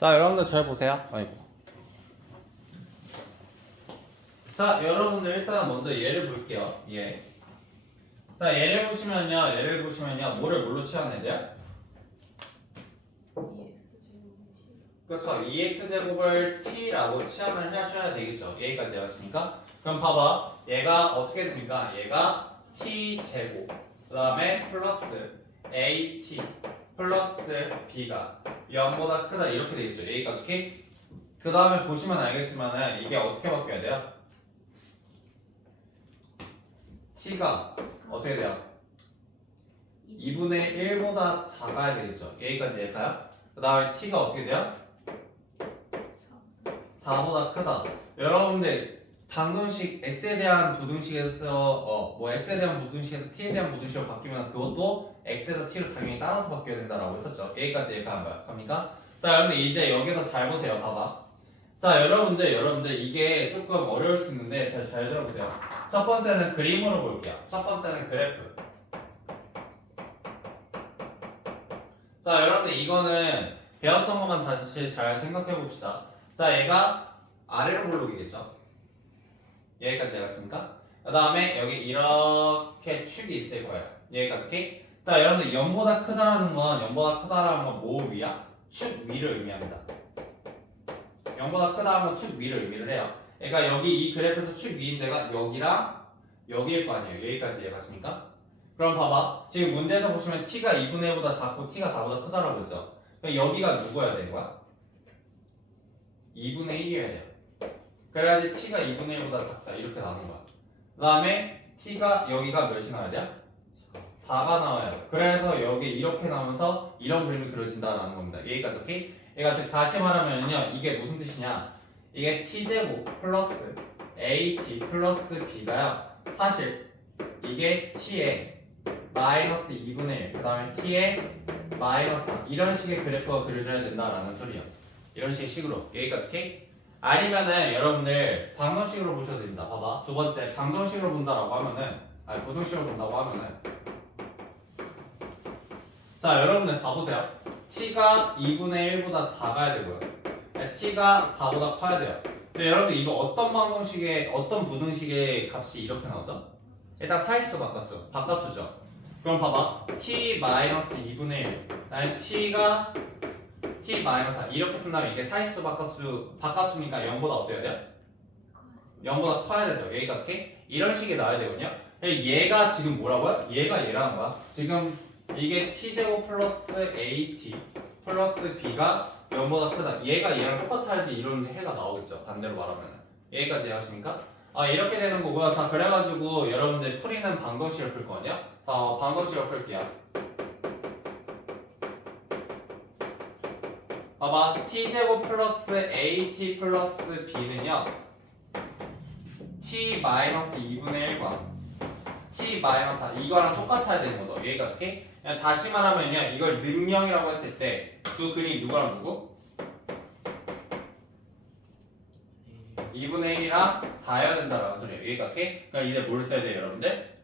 자, 여러분들 잘 보세요. 아이고. 자, 여러분들 일단 먼저 예를 볼게요. 예. 자, 예를 보시면요. 예를 보시면요. 뭐를 뭘로 치환해야 돼요? 그렇죠. 2x 제곱을 t라고 치환을 하셔야 되겠죠. 여기까지 왔으니까. 그럼 봐봐. 얘가 어떻게 됩니까? 얘가 t 제곱. 그 다음에 플러스 at 플러스 b가 0보다 크다 이렇게 되겠죠. 여기까지 오케이? 그 다음에 보시면 알겠지만은 이게 어떻게 바뀌어야 돼요? t가 어떻게 돼요? 2분의 1보다 작아야 되겠죠. 여기까지 얘가요? 그 다음에 t가 어떻게 돼요? 4보다 크다. 여러분들 방정식 x에 대한 부등식에서 어 뭐 x에 대한 부등식에서 t에 대한 부등식으로 바뀌면 그것도 x에서 t로 당연히 따라서 바뀌어야 된다라고 했었죠. 여기까지 거야. 갑니까? 자, 여러분들 이제 여기서 잘 보세요. 봐봐. 자, 여러분들 여러분들 이게 조금 어려울 수 있는데 잘, 잘 들어보세요. 첫 번째는 그림으로 볼게요. 첫 번째는 그래프. 자, 여러분들 이거는 배웠던 것만 다시 잘 생각해 봅시다. 자, 얘가 아래로 볼록이겠죠? 여기까지 되었습니까? 그 다음에 여기 이렇게 축이 있을 거예요. 여기까지 오케이? 자, 여러분들 0보다 크다라는 건 0보다 크다라는 건 뭐 위야? 축 위를 의미합니다. 0보다 크다라는 건 축 위를 의미를 해요. 그러니까 여기 이 그래프에서 축 위인 데가 여기랑 여기일 거 아니에요. 여기까지 이해가십니까? 그럼 봐봐. 지금 문제에서 보시면 t가 2분의 1보다 작고 t가 4보다 크다라고 했죠. 그럼 여기가 누구여야 되는 거야? 2분의 1이어야 돼요. 그래야지 t가 2분의 1보다 작다. 이렇게 나오는 거야. 그 다음에 t가 여기가 몇이 나와야 돼요? 4가 나와야 돼. 그래서 여기 이렇게 나오면서 이런 그림이 그려진다라는 겁니다. 여기까지 오케이? 그러니까 즉 다시 말하면요. 이게 무슨 뜻이냐? 이게 t제곱 플러스 at 플러스 b가요. 사실 이게 t의 마이너스 2분의 1, 그 다음에 t의 마이너스 3 이런 식의 그래프가 그려져야 된다라는 소리야. 이런 식의 식으로 여기까지 오케이? 아니면은 여러분들 방정식으로 보셔도 됩니다. 봐봐. 두 번째 방정식으로 본다라고 하면은 아니 부등식으로 본다고 하면은 자 여러분들 봐보세요. t가 2분의 1보다 작아야 되고요. 네, t가 4보다 커야 돼요. 근데 여러분들 이거 어떤 방정식의 어떤 부등식의 값이 이렇게 나오죠? 일단 사이수 바깥수 바깥수죠. 그럼 봐봐. t 2분의 1 아니 t가 t 4 이렇게 쓴다면 이게 사이수 바깥수 바깥수니까 0보다 어때야 돼요? 0보다 커야 되죠. 여기까지 오케이? 이런 식이 나와야 되거든요. 얘가 지금 뭐라고요? 얘가 얘라는 거야. 지금 이게 t제곱 플러스 at 플러스 b가 0보다 크다. 얘가 얘랑 똑같아야지 이런 해가 나오겠죠. 반대로 말하면. 여기까지 이해하십니까? 아 이렇게 되는 거고요. 자 그래가지고 여러분들 풀이는 방정식을 풀 거거든요. 자 방정식을 풀게요. 봐봐 t제곱 플러스 at 플러스 b는요 t 마이너스 2분의 1과 t 마이너스 4 이거랑 똑같아야 되는 거죠 여기까지 오케이? 그냥 다시 말하면요 이걸 능명이라고 했을 때 두 근이 누구랑 누구? 2분의 1이랑 4여야 된다라는 소리예요 여기까지 오케이? 그러니까 이제 뭘 써야 돼요 여러분들?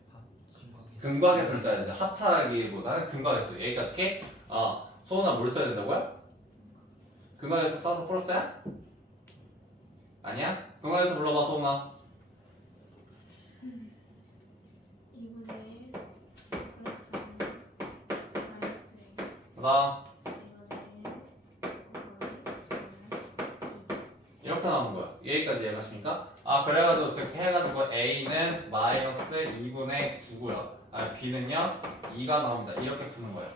근과계수를 써야 되죠 합차하기보다는 근과계수 여기까지 오케이? 어 소은아 뭘 써야 된다고요? 근거에서 써서 풀었어요? 아니야? 근거에서 불러봐 소은아 2분의 1 플러스 마이너스 1 그다음 2분의 1 이렇게 나오는 거야 여기까지 이해가십니까? 아 그래가지고 지금 해가지고 A는 마이너스 2분의 9고요 아 B는요 2가 나옵니다 이렇게 푸는 거예요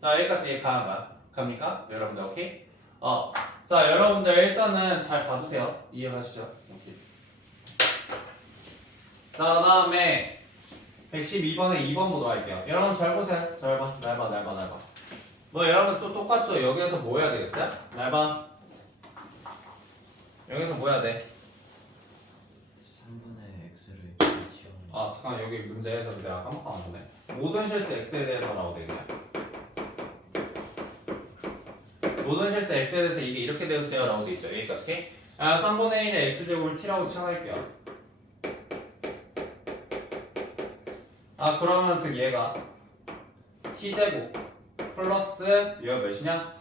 자 여기까지 이해 가는 거야 갑니까? 여러분들 오케이? 어, 자 여러분들 일단은 잘 봐두세요. 이해가시죠? 오케이. 자 다음에 112번에 2번 보도록 할게요. 여러분 잘 보세요. 잘 봐 날 봐 날 봐 날 봐. 뭐 여러분 또 똑같죠? 여기에서 뭐 해야 되겠어요? 날 봐. 여기서 뭐 해야 돼? 3분의 x를 지워 아 잠깐 여기 문제에서 내가 깜빡하네. 모든 실수 x에 대해서라고 되어 있네 모든 실수 x에 대해서 이게 이렇게 되었어요 라고 되어 있죠 여기까지 오케이? 아 3분의 1의 x제곱을 t라고 치환할게요 아 그러면 즉 얘가 t제곱 플러스 얘가 몇이냐?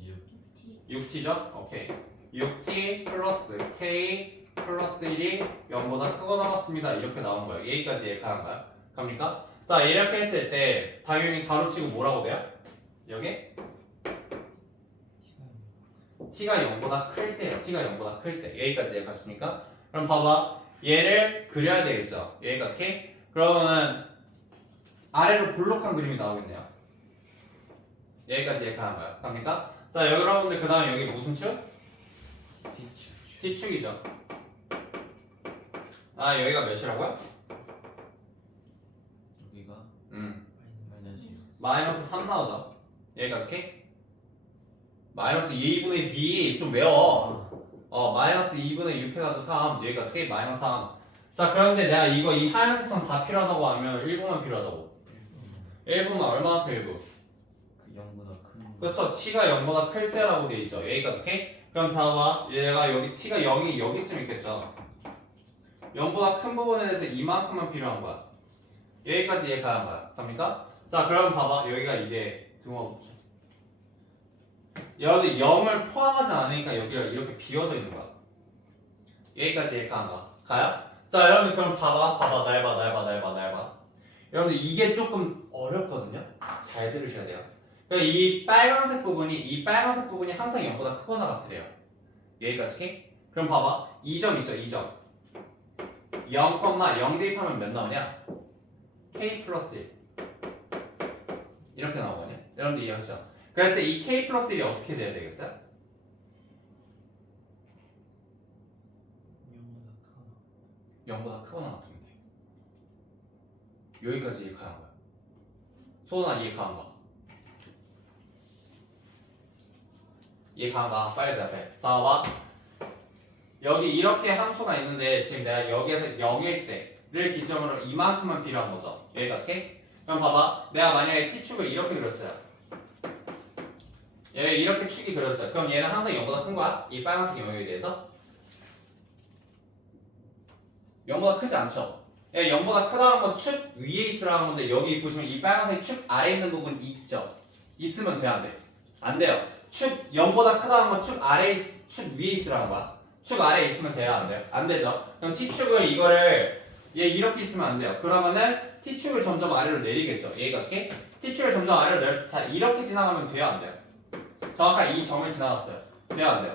2제곱 6t 6t죠? 오케이 6t 플러스 k 플러스 1이 0보다 크거나 같습니다 이렇게 나온 거예요 여기까지 예약하는 거야 갑니까? 자 이렇게 했을 때 당연히 가로치고 뭐라고 돼요? 여기 t가 0보다 클 때요 t가 0보다 클 때 여기까지 예약하십니까? 그럼 봐봐 얘를 그려야 되겠죠 여기까지 오케이? 그러면은 아래로 볼록한 그림이 나오겠네요 여기까지 예약하는 거야 갑니까? 자 여러분들 그 다음에 여기 무슨 축? 티추 T축이죠. 아 여기가 몇이라고요? 여기가 음 마이너스 마이너스 3 나오죠. 여기가 오케이? 마이너스 2분의 B 좀 외워. 어 마이너스 2분의 6 해가지고 3 여기가 오케이? 마이너스 3. 자 그런데 내가 이거 이 하얀색 선 다 필요하다고 하면 1분만 필요하다고. 1분만 얼마나 필요? 그 0보다 큰 그렇죠. t가 0보다 클 때라고 돼 있죠. 여기까지 오케이? 그럼 봐봐. 얘가 여기 t가 0이 여기쯤 있겠죠. 0보다 큰 부분에 대해서 이만큼만 필요한 거야. 여기까지 얘 가는 거야. 갑니까? 자, 그럼 봐봐. 여기가 이게 붙죠. 여러분들 0을 포함하지 않으니까 여기가 이렇게 비어져 있는 거야. 여기까지 얘 가는 거야. 가요? 자, 여러분들 그럼 봐봐. 봐봐. 날 봐, 날 봐, 날 봐, 날 봐. 여러분들 이게 조금 어렵거든요. 잘 들으셔야 돼요. 그러니까 이 빨간색 부분이 이 빨간색 부분이 항상 0보다 크거나 같으래요. 여기까지 오케이? 그럼 봐봐. 2점 있죠, 2점. 0,0 대입하면 몇 나오냐? k 플러스 1 이렇게 나오거든요. 여러분들 이해하시죠? 그랬을 때 이 k 플러스 1이 어떻게 돼야 되겠어요? 0보다 크거나 같으면 돼. 여기까지 이해 가는 거야. 소원아 이해 가는 거. 이해 가는 거 빨리 대답해. 자, 봐. 여기 이렇게 함수가 있는데 지금 내가 여기에서 0일 때를 기점으로 이만큼만 필요한 거죠. 여기까지 오케이? 그럼 봐봐. 내가 만약에 t축을 이렇게 그렸어요. 얘 이렇게 축이 그렸어요. 그럼 얘는 항상 0보다 큰 거야? 이 빨간색 영역에 대해서? 0보다 크지 않죠? 얘 0보다 크다는 건 축 위에 있으라는 건데 여기 보시면 이 빨간색 축 아래에 있는 부분 있죠? 있으면 돼, 안 돼? 안 돼요. 축 0보다 크다는 건 축 아래에 있- 축 위에 있으라는 거야. 축 아래에 있으면 돼요, 안 돼요? 안 되죠. 그럼 t축을 이거를 얘 이렇게 있으면 안 돼요. 그러면은 t축을 점점 아래로 내리겠죠. 얘가 어떻게? t축을 점점 아래로 내려 자 이렇게 지나가면 돼요, 안 돼요? 정확하게 이 점을 지나갔어요. 돼요, 안 돼요?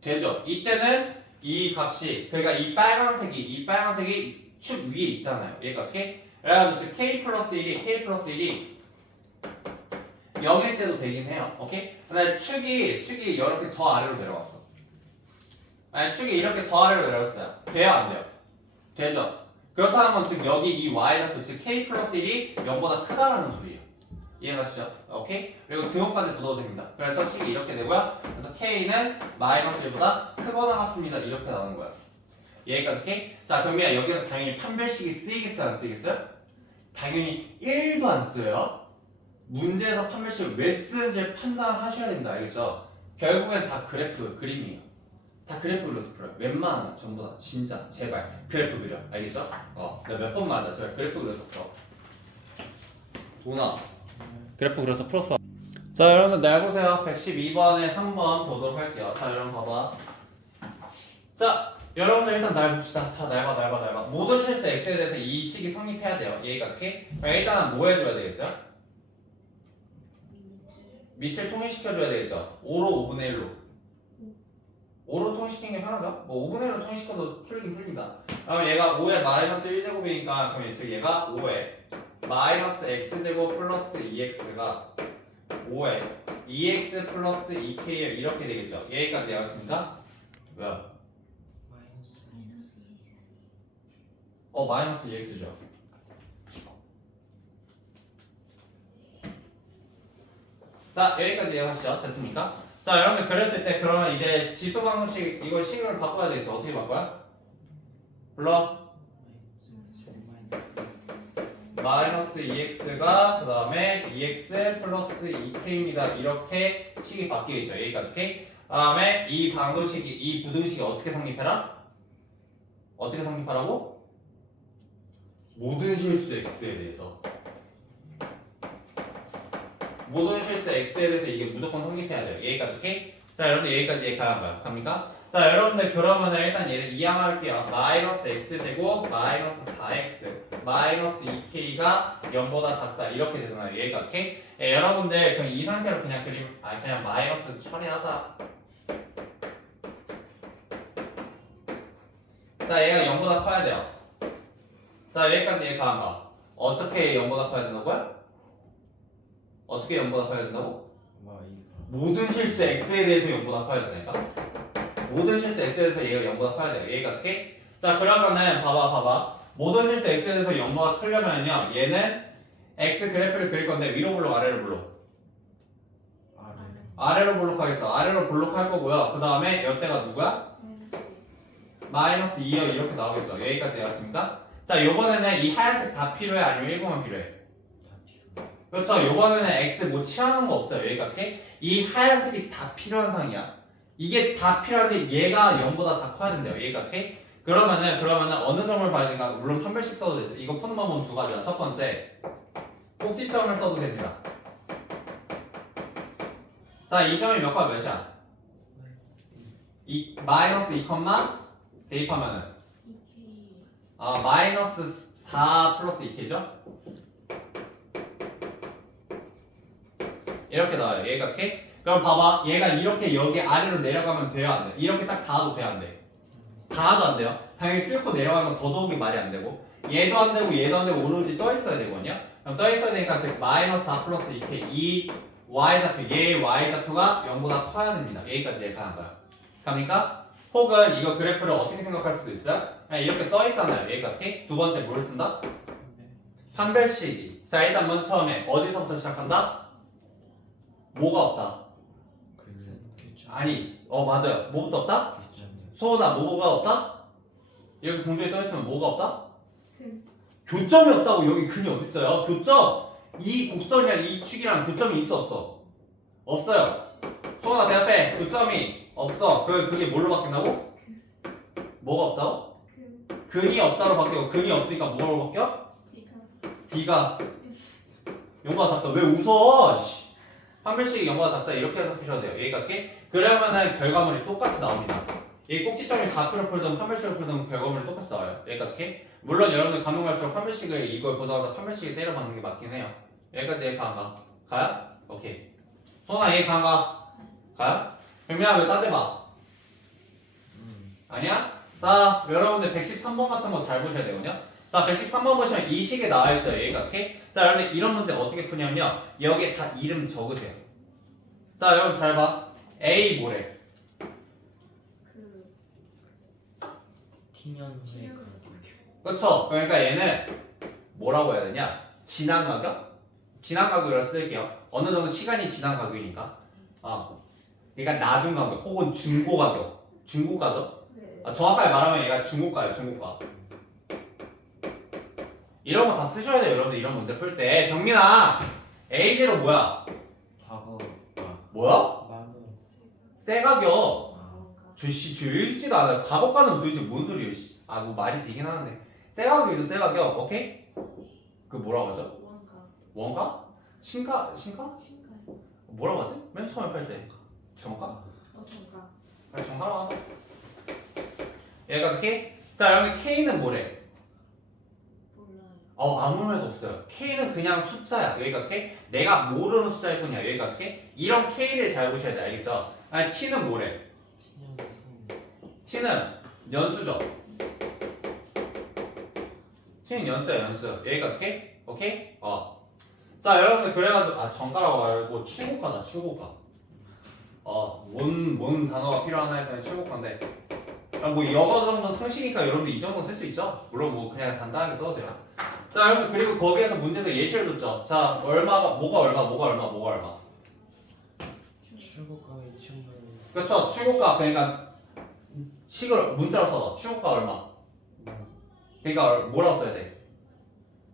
되죠. 이때는 이 값이 그러니까 이 빨간색이 이 빨간색이 축 위에 있잖아요. 얘가 어떻게? 그래가지고 k 플러스 1이 k 플러스 1이 0일 때도 되긴 해요. 오케이? 근데 축이 축이 이렇게 더 아래로 내려왔어. 아니 축이 이렇게 더 아래로 내려왔어요. 돼요, 안 돼요? 되죠. 그렇다는 건 지금 여기 이 y좌표 즉 k 플러스 1이 0보다 크다라는 소리예요. 이해가시죠? 오케이? 그리고 등호까지 붙어도 됩니다. 그래서 식이 이렇게 되고요. 그래서 k는 마이너스 1보다 크거나 같습니다. 이렇게 나오는 거예요. 여기까지 오케이? 자, 그러면 여기서 당연히 판별식이 쓰이겠어요? 안 쓰이겠어요? 당연히 1도 안 써요. 문제에서 판별식을 왜 쓰는지를 판단하셔야 됩니다. 알겠죠? 결국엔 다 그래프, 그림이에요. 다 그래프 그려서 풀어요. 웬만하면 전부 다 진짜 제발 그래프 그려. 알겠죠? 어, 내가 몇번 말하자. 제발 그래프 그려서 풀어. 도나. 그래프 그려서 풀었어. 자 여러분 날 보세요. 112번에 3번 보도록 할게요. 자 여러분 봐봐. 자 여러분들 일단 날 봅시다. 자 날 봐, 날 봐, 날 봐. 모든 실수 x에 대해서 이 식이 성립해야 돼요. 여기까지 오케이? 일단 뭐 해줘야 되겠어요? 밑을 통일시켜줘야 되겠죠. 5로 5분의 1로. 5로 통일시키는 게 편하죠? 뭐 5분의 1로 통일시켜도 풀리긴 풀린다. 그럼 얘가 5의 마이너스 1제곱이니까 그럼 즉 얘가 5의 마이너스 x제곱 플러스 2x가 5에 2x 플러스 2k 이렇게 되겠죠. 여기까지 이해하십니까? 왜요? 마이너스 마이너스 2어 마이너스 2x죠. 자 여기까지 이해하시죠? 됐습니까? 자 여러분들 그랬을 때 그러면 이제 지수 방정식 이거 식을 바꿔야 되겠죠? 어떻게 바꿔요? 불러 마이너스 마이너스 2x가 그 다음에 2x 플러스 2k입니다. 이렇게 식이 바뀌겠죠. 여기까지? 그 다음에 이 방정식이 이 부등식이 어떻게 성립해라? 어떻게 성립하라고? 모든 실수 x에 대해서 모든 실수 x에 대해서 이게 무조건 성립해야 돼요. 여기까지 오케이? 자 여러분들 여기까지 갑니까? 자 여러분들 그러면은 일단 얘를 이항할게요 마이너스 x제곱 마이너스 4x 마이너스 2k가 0보다 작다. 이렇게 되잖아요. 여기까지. 오케이? 예, 여러분들 그럼 이 상태로 그냥 그림 아 그냥 마이너스 처리하자. 자 얘가 0보다 커야 돼요. 자 여기까지 이해가는 거. 어떻게 0보다 커야 된다고요? 어떻게 0보다 커야 된다고? 모든 실수 x에 대해서 0보다 커야 되니까? 모든 실수 x에 대해서 얘가 0보다 커야 돼요. 얘가 어떻게? 자 그러면은 봐봐 봐봐 모든 실수 x에 대해서 0보다 크려면요 얘는 x 그래프를 그릴 건데 위로 블록 아래로 블록 아래 아래로 블록하겠어 아래로 블록할 거고요 그 다음에 여태가 누구야? 마이너스 마이너스 2여 이렇게 나오겠죠 여기까지 이해하십니까? 자 요번에는 이 하얀색 다 필요해 아니면 1번만 필요해? 그렇죠. 요번에는 X 뭐 취하는 거 없어요. 여기까지. 이 하얀색이 다 필요한 상이야. 이게 다 필요한데 얘가 0보다 다 커야 된대요. 여기까지. 그러면은 그러면은 어느 점을 봐야 되는가? 물론 판별식 써도 되죠. 이거 푸는 방법은 두 가지야. 첫 번째 꼭지점을 써도 됩니다. 자, 이 점이 몇과 몇이야? 이 마이너스 2 컴마 대입하면은 2K 아 마이너스 4 플러스 2k죠? 이렇게 나와요. 얘가 오케이? 그럼 봐봐. 얘가 이렇게 여기 아래로 내려가면 돼요, 안 돼? 이렇게 딱 닿아도 돼요, 안 돼? 닿아도 안 돼요. 당연히 뚫고 내려가면 더더욱이 말이 안 되고 얘도 안 되고 얘도 안 되고 오로지 떠 있어야 되거든요. 그럼 떠 있어야 되니까 즉 마이너스 4 플러스 2k 이 y 좌표 얘의 y 좌표가 0보다 커야 됩니다. 여기까지 예상한 거야. 갑니까? 혹은 이거 그래프를 어떻게 생각할 수도 있어요? 그냥 이렇게 떠 있잖아요. 여기까지. 두 번째 뭘 쓴다? 판별식이. 자 일단 맨 처음에 어디서부터 시작한다? 뭐가 없다. 아니, 어 맞아요. 뭐부터 없다? 소원아, 뭐가 없다? 여기 공중에 떠 있으면 뭐가 없다? 근 교점이 없다고 여기 근이 어디 있어요? 교점 이 곡선이랑 이 축이랑 교점이 있어 없어? 없어요. 소원아 대답해. 교점이 없어. 그 그게 뭘로 바뀐다고? 뭐가 없다고? 근 근이 없다로 바뀌고 근이 없으니까 뭐로 바뀌어? D가 D가 영보다 작다. 왜 웃어? 씨. 한 별씩 영보다 작다 이렇게 해서 푸셔야 돼요. 여기까지. 그러면은 결과물이 똑같이 나옵니다. 이 꼭지점이 좌표로 풀든 판별식을 풀든 결과물이 똑같이 나와요. 여기까지. 물론 여러분들 가면 갈수록 판별식을 이걸 보자마자 판별식을 때려 박는 게 맞긴 해요. 여기까지 이해가 안 가? 가요? 오케이. 소나 이해가 안 가? 가요? 백미야 왜딴 데 봐? 음 아니야? 자, 여러분들 113번 같은 거 잘 보셔야 되거든요. 자, 113번 보시면 이 식에 나와 있어요. 여기까지. 오케이? 자, 여러분들 이런 문제 어떻게 푸냐면 여기에 다 이름 적으세요. 자, 여러분 잘 봐. A 뭐래? 그 티년 후에 그 그렇죠? 그러니까 얘는 뭐라고 해야 되냐? 지난 가격? 지난 가격이라 쓸게요. 어느 정도 시간이 지난 가격이니까. 아, 그러니까 나중 가격 혹은 중고 가격. 중고가죠? 네. 아, 정확하게 말하면 얘가 중고가예요, 중고가. 이런 거 다 쓰셔야 돼요, 여러분들. 이런 문제 풀 때. 경민아, A0 뭐야? 과거가 뭐야? 만원 새 가격. 저 읽지도 않아요. 가격가는 도대체 뭔 소리예요? 씨. 아, 뭐 말이 되긴 하는데. 새 가격이죠, 새 가격. 오케이? 그 뭐라고 하죠? 원가 원가? 신가? 신가? 신가 뭐라고 하지? 맨 처음에 팔 때. 정가? 어 정가 그래, 정가로 하자. 얘가 K? 자, 여러분 K는 뭐래? 어 아무 말도 없어요. K는 그냥 숫자야. 여기까지 K. 내가 모르는 숫자일 뿐이야. 여기까지 K. 이런 K를 잘 보셔야 돼. 알겠죠? 아니 T는 뭐래? T는 연수죠. T는 연수야 연수. 여기까지 K. 오케이? 어. 자 여러분들 그래가지고 아 정가라고 말고 출고가다 출고가. 어뭔뭔 단어가 필요하나 했더니 출고가인데. 아, 뭐 여러 정도 상식이니까 여러분들 이 정도 쓸 수 있죠? 물론 뭐 그냥 간단하게 써도 돼요. 자 여러분 그리고 거기에서 문제에서 예시를 뒀죠. 자 얼마가 뭐가 얼마 뭐가 얼마 뭐가 얼마. 출고가 2천만 원 그렇죠. 출고가 그러니까 식을 문자로 써봐. 출고가 얼마. 그러니까 얼- 뭐라고 써야 돼?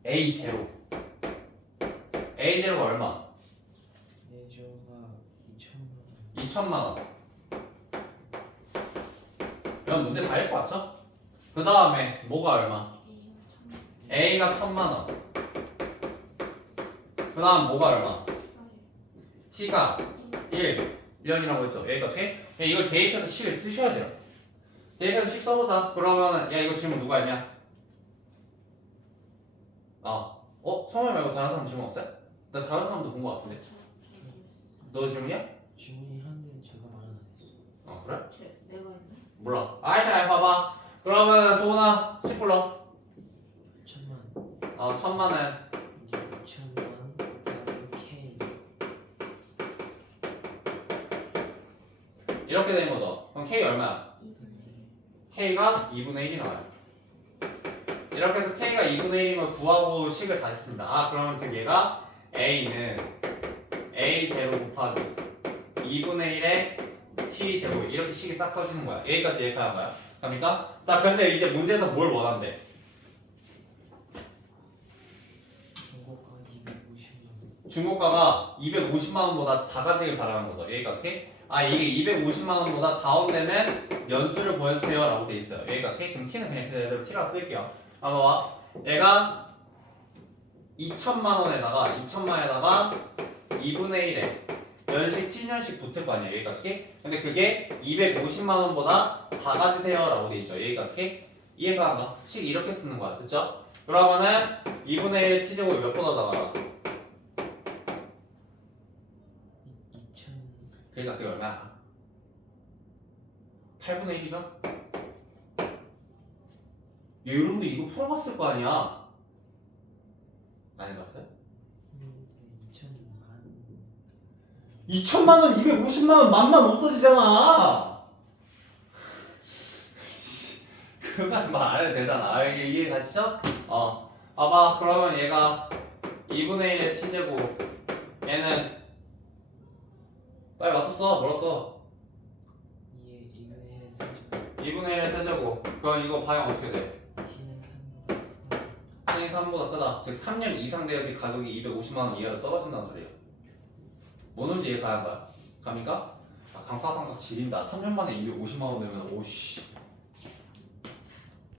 A 제로. A 제로가 얼마? 예조가 2천만 원 2천만 원. 이런 문제 다 읽고 왔죠? 그 다음에 뭐가 얼마? A A가 천만 원. 그 다음 뭐가 얼마? T가 1. 1년이라고 했죠. 여기까지. 야, 이걸 대입해서 10에 쓰셔야 돼요. 대입해서 10 써보자. 그러면은 야 이거 질문 누가 했냐? 아, 어? 성현 말고 다른 사람 질문 없어요? 나 다른 사람도 본 거 같은데. 너 질문이야? 질문이 하는데 제가 말은 안 했어. 어 그래? 제, 내가 했나? 몰라. 아이 잘 봐봐. 그러면 도훈아 10 불러. 천만. 어 천만은 이제 2천 이렇게 된 거죠. 그럼 K 얼마야? 2분의 K가 2분의 1이 나와요. 이렇게 해서 K가 2분의 1이면 구하고 식을 다시 씁니다. 아, 그러면 즉 얘가 A는 A 제로 곱하기 2분의 1의 T 제곱 이렇게 식이 딱 써지는 거야. 여기까지 한 거야. 갑니까? 자, 그런데 이제 문제에서 뭘 원한대? 중고가 250만. 중고가가 250만 원보다 작아지길 바라는 거죠. 여기까지. 오케이? 아, 이게 250만 원보다 다운되는 연수를 보여주세요 라고 돼 있어요. 여기까지. 오케이? 그럼 T는 그냥 그대로 T라고 쓸게요. 아, 봐봐. 얘가 2천만 원에다가 2천만에다가 2분의 1에 연식 T년씩 붙을 거 아니에요. 여기까지. 오케이? 근데 그게 250만 원보다 작아지세요 라고 돼 있죠. 여기까지. 오케이? 이해가 안 가? 식 이렇게 쓰는 거야. 그쵸? 그러면은 2분의 1의 T제곱이 몇 보다 작아라? 2천. 그러니까 그게 얼마야? 8분의 1이죠? 야, 여러분들 이거 풀어봤을 거 아니야? 안 해봤어요? 음, 2천만. 2천만 원, 250만 원, 만만 없어지잖아. 그거까지 말 안 해도 되잖아. 아, 이게 이해 가시죠? 어. 봐봐. 그러면 얘가 2분의 1의 t제곱. 얘는 맞췄어. 멀었어. 2에 2분의 1의 3점. 2분의 1의 세제곱. 그럼 이거 방향 어떻게 돼? T는 3. 생이 3보다 크다. 즉 3년 이상 돼야지 가격이 250만 원 이하로 떨어진다는 소리예요. 뭐든지 이해 가는 거야. 갑니까? 아, 강파상각 지린다. 3년 만에 250만 원 되면 오씨